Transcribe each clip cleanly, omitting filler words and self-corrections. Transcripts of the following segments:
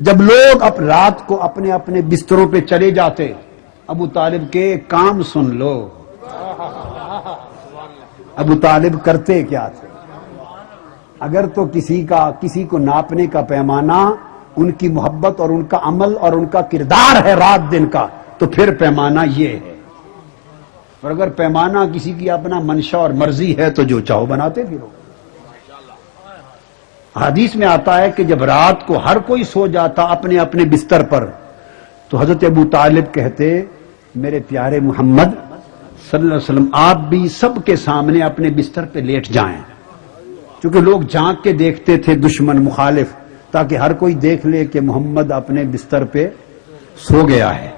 جب لوگ اب رات کو اپنے اپنے بستروں پہ چلے جاتے، ابو طالب کے کام سن لو، ابو طالب کرتے کیا تھے؟ اگر تو کسی کو ناپنے کا پیمانہ ان کی محبت اور ان کا عمل اور ان کا کردار ہے رات دن کا، تو پھر پیمانہ یہ ہے، اور اگر پیمانہ کسی کی اپنا منشا اور مرضی ہے تو جو چاہو بناتے پھرو۔ حدیث میں آتا ہے کہ جب رات کو ہر کوئی سو جاتا اپنے اپنے بستر پر، تو حضرت ابو طالب کہتے، میرے پیارے محمد صلی اللہ علیہ وسلم آپ بھی سب کے سامنے اپنے بستر پہ لیٹ جائیں، چونکہ لوگ جھانک کے دیکھتے تھے دشمن مخالف، تاکہ ہر کوئی دیکھ لے کہ محمد اپنے بستر پہ سو گیا ہے۔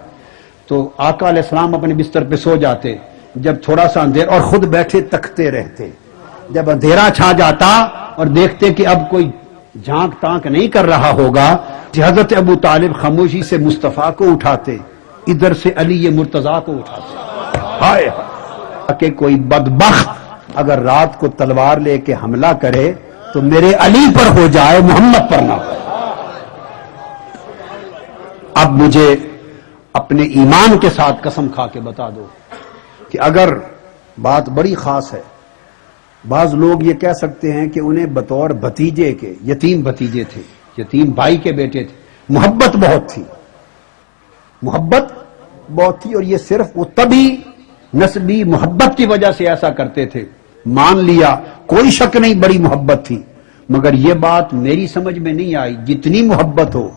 تو آقا علیہ السلام اپنے بستر پہ سو جاتے، جب تھوڑا سا اندھیرا، اور خود بیٹھے تکتے رہتے، جب اندھیرا چھا جاتا اور دیکھتے کہ اب کوئی جھانک تانک نہیں کر رہا ہوگا، حضرت ابو طالب خاموشی سے مصطفیٰ کو اٹھاتے، ادھر سے علی مرتضیٰ کو اٹھاتے، ہائے کہ کوئی بدبخت اگر رات کو تلوار لے کے حملہ کرے تو میرے علی پر ہو جائے، محمد پر نہ ہو۔ اب مجھے اپنے ایمان کے ساتھ قسم کھا کے بتا دو کہ اگر بات بڑی خاص ہے، بعض لوگ یہ کہہ سکتے ہیں کہ انہیں بطور بھتیجے کے، یتیم بھتیجے تھے، یتیم بھائی کے بیٹے تھے، محبت بہت تھی، محبت بہت تھی، اور یہ صرف وہ طبی نسبی محبت کی وجہ سے ایسا کرتے تھے، مان لیا، کوئی شک نہیں بڑی محبت تھی، مگر یہ بات میری سمجھ میں نہیں آئی، جتنی محبت ہو،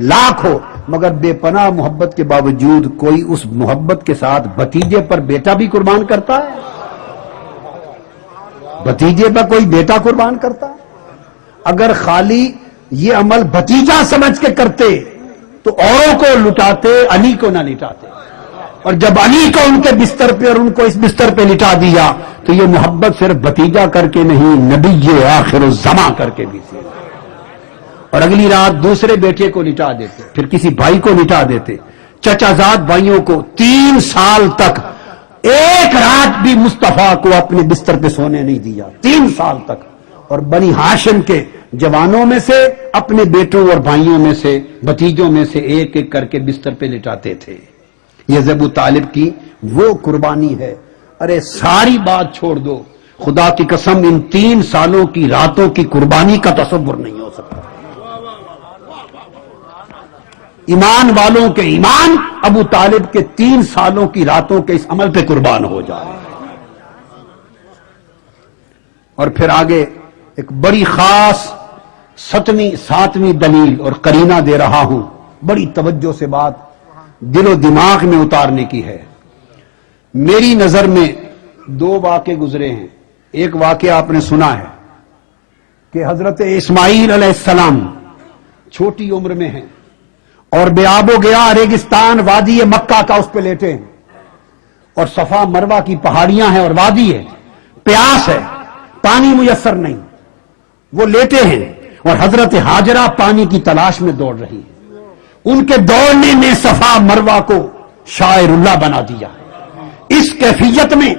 لاکھ ہو، مگر بے پناہ محبت کے باوجود کوئی اس محبت کے ساتھ بھتیجے پر بیٹا بھی قربان کرتا ہے؟ بھتیجے پر کوئی بیٹا قربان کرتا ہے؟ اگر خالی یہ عمل بھتیجا سمجھ کے کرتے تو اوروں کو لٹاتے، علی کو نہ لٹاتے، اور جب علی کو ان کے بستر پہ اور ان کو اس بستر پہ لٹا دیا تو یہ محبت صرف بھتیجا کر کے نہیں، نبی آخر الزماں کر کے بھی تھی، اور اگلی رات دوسرے بیٹے کو لٹا دیتے، پھر کسی بھائی کو لٹا دیتے، چچا زاد بھائیوں کو 3 سال تک ایک رات بھی مصطفیٰ کو اپنے بستر پہ سونے نہیں دیا، 3 سال تک، اور بنی ہاشم کے جوانوں میں سے، اپنے بیٹوں اور بھائیوں میں سے، بھتیجوں میں سے ایک ایک کر کے بستر پہ لٹاتے تھے۔ یہ ابو طالب کی وہ قربانی ہے۔ ارے ساری بات چھوڑ دو، خدا کی قسم ان 3 سالوں کی راتوں کی قربانی کا تصور نہیں ہو سکتا۔ ایمان والوں کے ایمان ابو طالب کے 3 سالوں کی راتوں کے اس عمل پہ قربان ہو جائے۔ اور پھر آگے ایک بڑی خاص 7ویں دلیل اور قرینہ دے رہا ہوں، بڑی توجہ سے بات دل و دماغ میں اتارنے کی ہے۔ میری نظر میں 2 واقعے گزرے ہیں۔ ایک واقعہ آپ نے سنا ہے کہ حضرت اسماعیل علیہ السلام چھوٹی عمر میں ہیں اور بے آب و گیا ریگستان وادی مکہ کا اس پہ لیٹے ہیں، اور صفا مروہ کی پہاڑیاں ہیں اور وادی ہے، پیاس ہے، پانی میسر نہیں، وہ لیٹے ہیں، اور حضرت ہاجرہ پانی کی تلاش میں دوڑ رہی ہے۔ ان کے دوڑنے نے صفا مروہ کو شاعر اللہ بنا دیا۔ اس کیفیت میں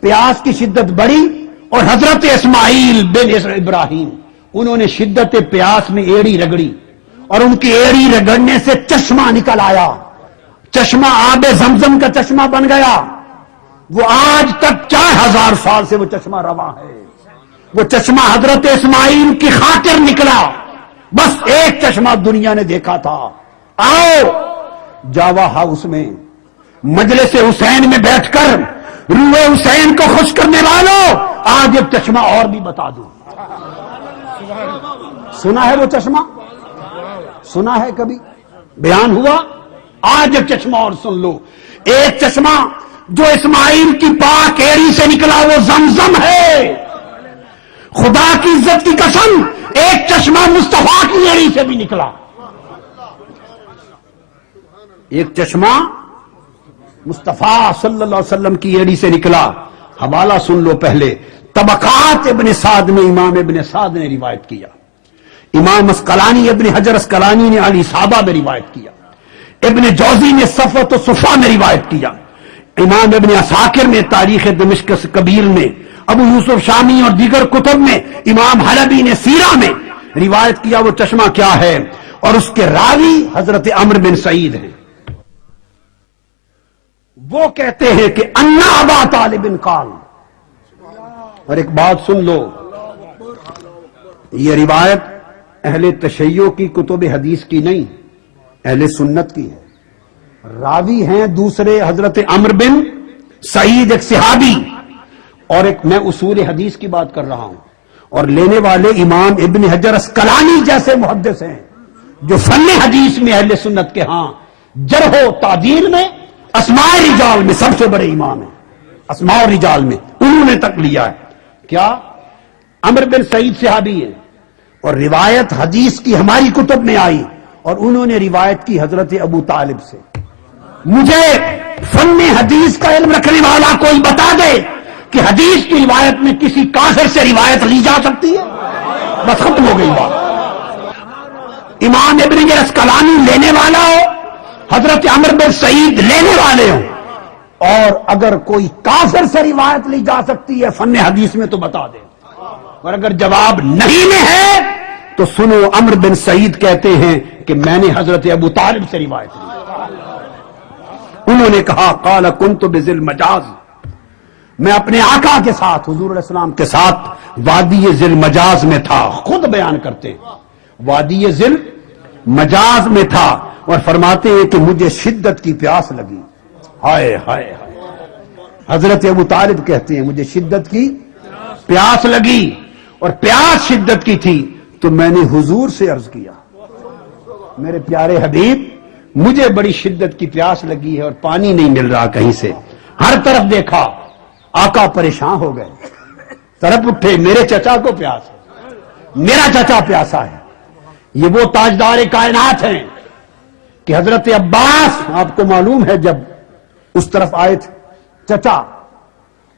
پیاس کی شدت بڑھی، اور حضرت اسماعیل بن ابراہیم انہوں نے شدت پیاس میں ایڑی رگڑی، اور ان کی ایڑی رگڑنے سے چشمہ نکل آیا، چشمہ آب زمزم کا چشمہ بن گیا۔ وہ آج تک 4000 سال سے وہ چشمہ رواں ہے۔ وہ چشمہ حضرت اسماعیل کی خاطر نکلا، بس ایک چشمہ دنیا نے دیکھا تھا۔ آؤ جاوا ہاؤس میں مجلس حسین میں بیٹھ کر روح حسین کو خوش کرنے والوں، آج ایک چشمہ اور بھی بتا دوں۔ سنا ہے وہ چشمہ؟ سنا ہے کبھی؟ بیان ہوا؟ آج ایک چشمہ اور سن لو۔ ایک چشمہ جو اسماعیل کی پاک ایڑی سے نکلا وہ زمزم ہے۔ خدا کی عزت کی قسم، ایک چشمہ مصطفیٰ کی ایڑی سے بھی نکلا۔ ایک چشمہ مصطفیٰ صلی اللہ علیہ وسلم کی ایڑی سے نکلا۔ حوالہ سن لو پہلے، طبقات ابن سعد میں امام ابن سعد نے روایت کیا، امام اسقلانی ابن حجر اسقلانی نے الاصابہ میں روایت کیا، ابن جوزی نے صفوۃ الصفا میں روایت کیا، امام ابن عساکر نے تاریخ دمشق کبیر میں، ابو یوسف شامی اور دیگر کتب میں، امام حلبی نے سیرہ میں، روایت کیا وہ چشمہ کیا ہے، اور اس کے راوی حضرت عمرو بن سعید ہیں۔ وہ کہتے ہیں کہ انا ابا طالب قال، اور ایک بات سن لو، یہ روایت اہل تشیع کی کتب حدیث کی نہیں، اہل سنت کی ہے۔ راوی ہیں دوسرے حضرت عمرو بن سعید ایک صحابی، اور ایک میں اصول حدیث کی بات کر رہا ہوں، اور لینے والے امام ابن حجر اسقلانی جیسے محدث ہیں جو فن حدیث میں اہل سنت کے ہاں جرح و تعدیل میں اسماء رجال میں سب سے بڑے امام ہیں، اسماء رجال میں انہوں نے تک لیا ہے۔ کیا عمرو بن سعید صحابی ہے، اور روایت حدیث کی ہماری کتب میں آئی، اور انہوں نے روایت کی حضرت ابو طالب سے۔ مجھے فن حدیث کا علم رکھنے والا کوئی بتا دے کہ حدیث کی روایت میں کسی کافر سے روایت لی جا سکتی ہے؟ بس ختم ہو گئی بات۔ امام ابن حجر اسقلانی لینے والا ہو، حضرت عمرو بن سعید لینے والے ہوں، اور اگر کوئی کافر سے روایت لی جا سکتی ہے فن حدیث میں تو بتا دے، اور اگر جواب نہیں میں ہے تو سنو، عمرو بن سعید کہتے ہیں کہ میں نے حضرت ابو طالب سے روایت لی۔ انہوں نے کہا قال کنت بذی المجاز، میں اپنے آقا کے ساتھ حضور علیہ السلام کے ساتھ وادی ذی المجاز میں تھا۔ خود بیان کرتے ہیں وادی ذی المجاز میں تھا، اور فرماتے ہیں کہ مجھے شدت کی پیاس لگی۔ ہائے ہائے ہائے، حضرت ابو طالب کہتے ہیں مجھے شدت کی پیاس لگی، اور پیاس شدت کی تھی تو میں نے حضور سے عرض کیا، میرے پیارے حبیب مجھے بڑی شدت کی پیاس لگی ہے اور پانی نہیں مل رہا کہیں سے۔ ہر طرف دیکھا، آقا پریشان ہو گئے، طرف اٹھے، میرے چچا کو پیاس ہے، میرا چچا پیاسا ہے۔ یہ وہ تاجدار کائنات ہیں کہ حضرت عباس، آپ کو معلوم ہے جب اس طرف آئے تھے چچا،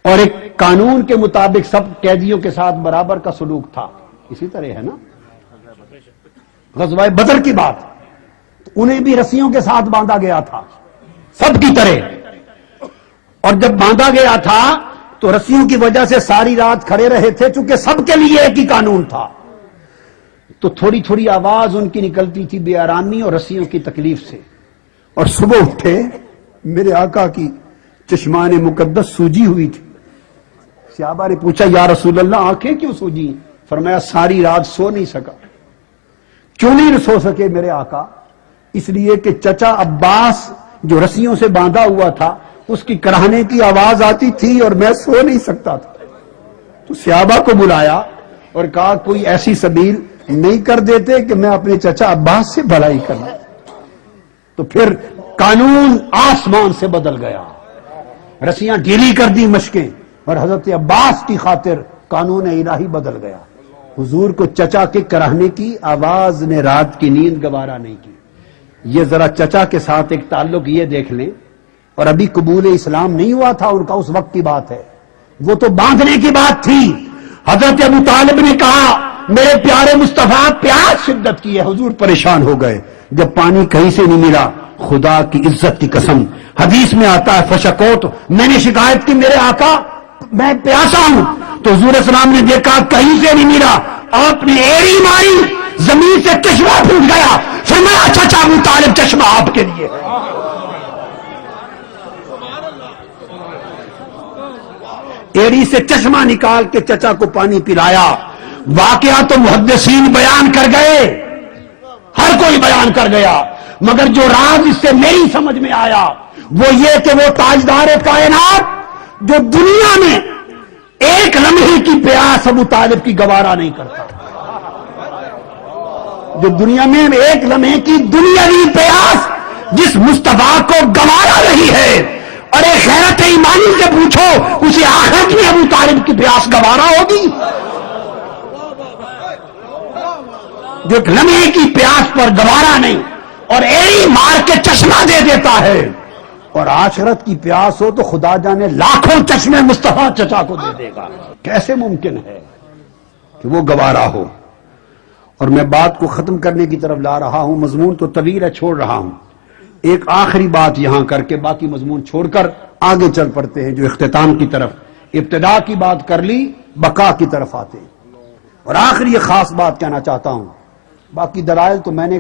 اور ایک قانون کے مطابق سب قیدیوں کے ساتھ برابر کا سلوک تھا، اسی طرح ہے نا غزوہ بدر کی بات، انہیں بھی رسیوں کے ساتھ باندھا گیا تھا سب کی طرح، اور جب باندھا گیا تھا تو رسیوں کی وجہ سے ساری رات کھڑے رہے تھے، چونکہ سب کے لیے ایک ہی قانون تھا، تو تھوڑی تھوڑی آواز ان کی نکلتی تھی بے آرامی اور رسیوں کی تکلیف سے، اور صبح اٹھے میرے آقا کی چشمان مقدس سوجی ہوئی تھی۔ صحابہ نے پوچھا یا رسول اللہ آنکھیں کیوں سوجی؟ فرمایا ساری رات سو نہیں سکا۔ کیوں نہیں سو سکے میرے آقا؟ اس لیے کہ چچا عباس جو رسیوں سے باندھا ہوا تھا اس کی کراہنے کی آواز آتی تھی اور میں سو نہیں سکتا تھا۔ تو صحابہ کو بلایا اور کہا کوئی ایسی سبیل نہیں کر دیتے کہ میں اپنے چچا عباس سے بھلائی کروں؟ تو پھر قانون آسمان سے بدل گیا، رسیاں ڈھیلی کر دی مشکیں، اور حضرت عباس کی خاطر قانون الہی بدل گیا۔ حضور کو چچا کے کراہنے کی آواز نے رات کی نیند گوارا نہیں کی۔ یہ ذرا چچا کے ساتھ ایک تعلق یہ دیکھ لیں، اور ابھی قبول اسلام نہیں ہوا تھا ان کا، اس وقت کی بات ہے، وہ تو باندھنے کی بات تھی۔ حضرت ابو طالب نے کہا میرے پیارے مصطفیٰ پیاس شدت کی ہے، حضور پریشان ہو گئے، جب پانی کہیں سے نہیں ملا، خدا کی عزت کی قسم حدیث میں آتا ہے فشکوت، میں نے شکایت کی میرے آقا میں پیاسا ہوں، تو حضور السلام نے دیکھا کہیں سے نہیں ملا، آپ نے ایڑی ماری، زمین سے چشمہ پھوٹ گیا، فرمایا چچا ابو طالب چشمہ آپ کے لیے ہے۔ ایڑی سے چشمہ نکال کے چچا کو پانی پلایا۔ واقعہ تو محدثین بیان کر گئے، ہر کوئی بیان کر گیا، مگر جو راز اس سے میری سمجھ میں آیا وہ یہ کہ وہ تاجدار کائنات جو دنیا میں ایک لمحے کی پیاس ابو طالب کی گوارا نہیں کرتا، جو دنیا میں ایک لمحے کی دنیاوی پیاس جس مصطفیٰ کو گوارا رہی ہے، اور ایک غیرت ایمانی سے پوچھو اسے آخرت میں ابو طالب کی پیاس گوارا ہوگی؟ جو ایک لمحے کی پیاس پر گوارا نہیں اور ایڑی مار کے چشمہ دے دیتا ہے، اور آخرت کی پیاس ہو تو خدا جانے لاکھوں چشمے مصطفیٰ چچا کو دے دے گا، کیسے ممکن ہے کہ وہ گوارا ہو؟ اور میں بات کو ختم کرنے کی طرف لا رہا ہوں، مضمون تو طویل ہے، چھوڑ رہا ہوں، ایک آخری بات یہاں کر کے باقی مضمون چھوڑ کر آگے چل پڑتے ہیں جو اختتام کی طرف، ابتدا کی بات کر لی، بقا کی طرف آتے ہیں۔ اور آخری یہ خاص بات کہنا چاہتا ہوں، باقی دلائل تو میں نے